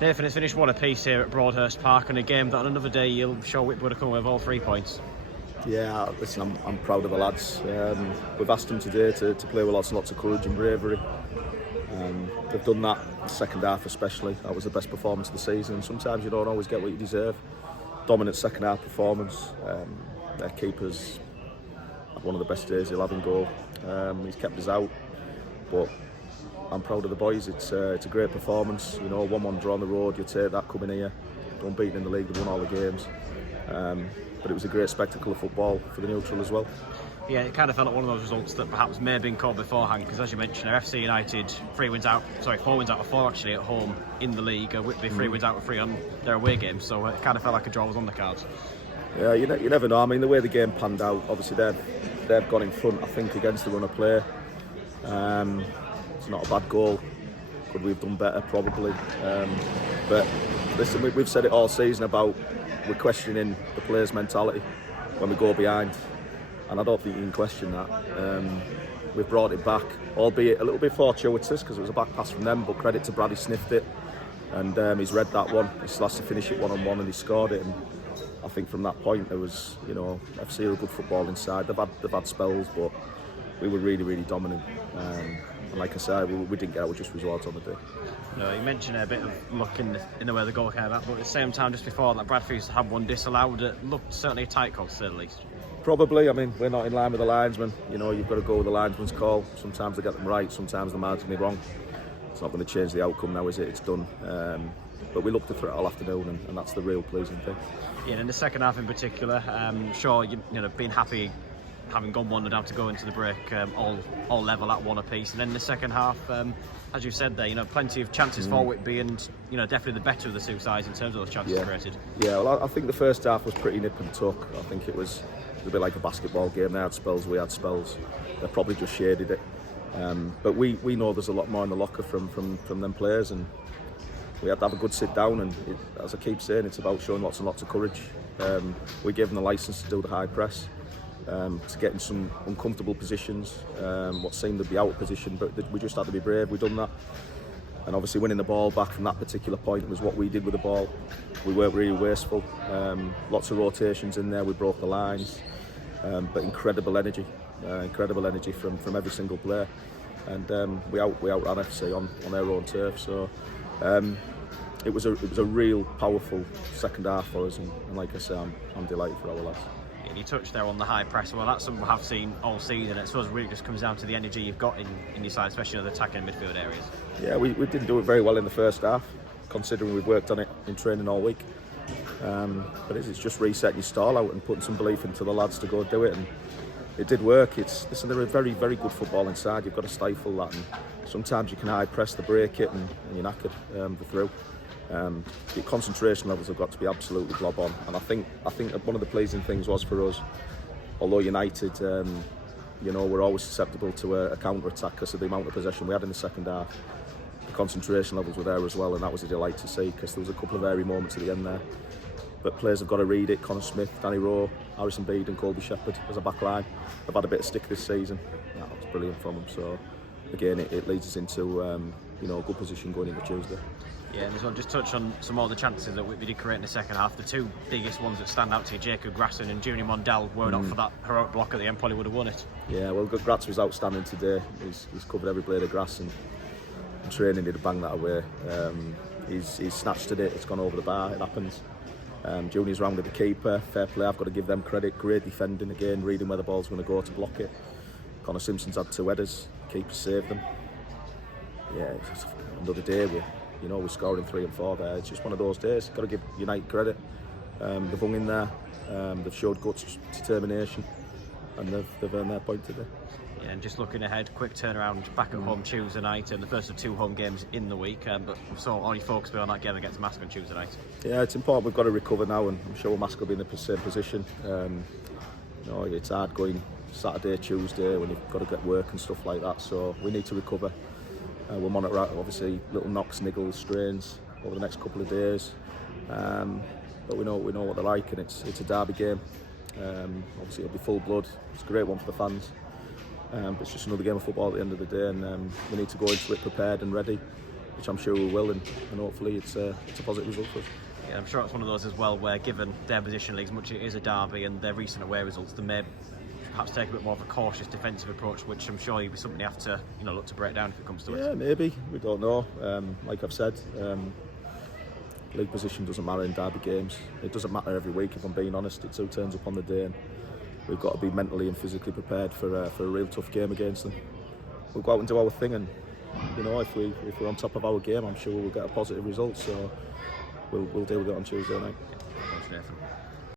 Nathan, it's finished one apiece here at Broadhurst Park, and a game that on another day you'll show Whitby would have come away with all 3 points. Yeah, listen, I'm proud of the lads. We've asked them today to play with lots and lots of courage and bravery. They've done that in the second half especially. That was the best performance of the season. Sometimes you don't always get what you deserve. Dominant second half performance. Their keeper's had one of the best days he'll have in goal. He's kept us out, but I'm proud of the boys. It's a great performance. 1-1 draw on the road, you take that coming here. Unbeaten in the league, they've won all the games. But it was a great spectacle of football for the neutral as well. Yeah, it kind of felt like one of those results that perhaps may have been called beforehand, because as you mentioned, FC United 4 wins out of 4 actually at home in the league. Whitby 3 wins out of 3 on their away games, so it kind of felt like a draw was on the cards. Yeah, you never know. I mean, the way the game panned out, obviously they've gone in front, I think, against the run of play. It's not a bad goal. Could we have done better? Probably. But listen, we've said it all season about we're questioning the players' mentality when we go behind, and I don't think you can question that. We've brought it back, albeit a little bit fortuitous because it was a back pass from them, but credit to Brad, he sniffed it, and he's read that one. He still has to finish it 1-on-1, and he scored it. And I think from that point there was, FC are a good football inside. They've had spells, but we were really, really dominant. And like I said, we didn't get out with just results on the day. No, you mentioned a bit of luck in the way the goal came out, but at the same time, just before that, Bradford had one disallowed. It looked certainly a tight call, to say the least. Probably. I mean, we're not in line with the linesman. You've got to go with the linesman's call. Sometimes they get them right, sometimes they're marginally wrong. It's not going to change the outcome now, is it? It's done. But we looked the threat all afternoon, and that's the real pleasing thing. Yeah, in the second half in particular, sure, being happy having gone 1-0 down to go into the break, all level at 1 apiece, and then in the second half, as you said there, plenty of chances for Whitby, and definitely the better of the two sides in terms of those chances created. Yeah, well, I think the first half was pretty nip and tuck. I think it was a bit like a basketball game. They had spells, we had spells. They probably just shaded it, but we know there's a lot more in the locker from them players, and we had to have a good sit down, and as I keep saying, it's about showing lots and lots of courage. We gave them the licence to do the high press, to get in some uncomfortable positions, what seemed to be out of position, but we just had to be brave. We've done that, and obviously winning the ball back from that particular point was what we did with the ball. We weren't really wasteful. Lots of rotations in there, we broke the lines, but incredible energy from every single player, and we outran FC on their own turf. So it was a real powerful second half for us, and like I say, I'm delighted for our lads. You touched there on the high press. Well, that's something we have seen all season. I suppose it really just comes down to the energy you've got in your side, especially in the attacking midfield areas. Yeah, we didn't do it very well in the first half, considering we've worked on it in training all week. But it's just resetting your stall out and putting some belief into the lads to go do it, and it did work. Listen, they're a very, very good football inside. You've got to stifle that, and sometimes you can high press the break it, and you're knackered the through. Your concentration levels have got to be absolutely blob on, and I think one of the pleasing things was for us, although United, we're always susceptible to a counter attack because of the amount of possession we had in the second half. The concentration levels were there as well, and that was a delight to see, because there was a couple of airy moments at the end there. But players have got to read it. Connor Smith, Danny Rowe, Harrison Bede and Colby Shepherd as a back line. They've had a bit of stick this season. That was brilliant from them. So again, it leads us into a good position going into Tuesday. Yeah, and as well, just touch on some more of the chances that Whitby did create in the second half. The two biggest ones that stand out to you, Jacob Grasson and Junior Mondell, were not for that heroic block at the end, probably would have won it. Yeah, well, Gratz was outstanding today. He's covered every blade of grass, and in training he'd bang that away. He's snatched at it, it's gone over the bar, it happens. Junior's rounded the keeper, fair play, I've got to give them credit. Great defending again, reading where the ball's going to go to block it. Connor Simpson's had 2 headers, keeper saved them. Yeah, it's just another day we're scoring 3 and 4 there. It's just one of those days. Got to give United credit. They've hung in there. They've showed guts, determination, and they've earned their point today. Yeah, and just looking ahead, quick turnaround back at home Tuesday night, and the first of 2 home games in the week. But so all your focus be on that game against Mask on Tuesday night. Yeah, it's important. We've got to recover now, and I'm sure Mask will be in the same position. It's hard going Saturday, Tuesday when you've got to get work and stuff like that. So we need to recover. We'll monitor obviously little knocks, niggles, strains over the next couple of days, but we know what they're like, and it's a derby game. Obviously it'll be full blood. It's a great one for the fans, but it's just another game of football at the end of the day, and we need to go into it prepared and ready. which I'm sure we will, and hopefully it's a positive result for us. Yeah, I'm sure it's one of those as well where, given their position leagues, much it is a derby and their recent away results, they may perhaps take a bit more of a cautious defensive approach, which I'm sure will be something you have to look to break down if it comes to it. Yeah, maybe. We don't know. Like I've said, league position doesn't matter in derby games. It doesn't matter every week, if I'm being honest. It's who turns up on the day, and we've got to be mentally and physically prepared for a real tough game against them. We'll go out and do our thing, and if we're on top of our game, I'm sure we'll get a positive result. So we'll deal with it on Tuesday night. Thanks, Nathan.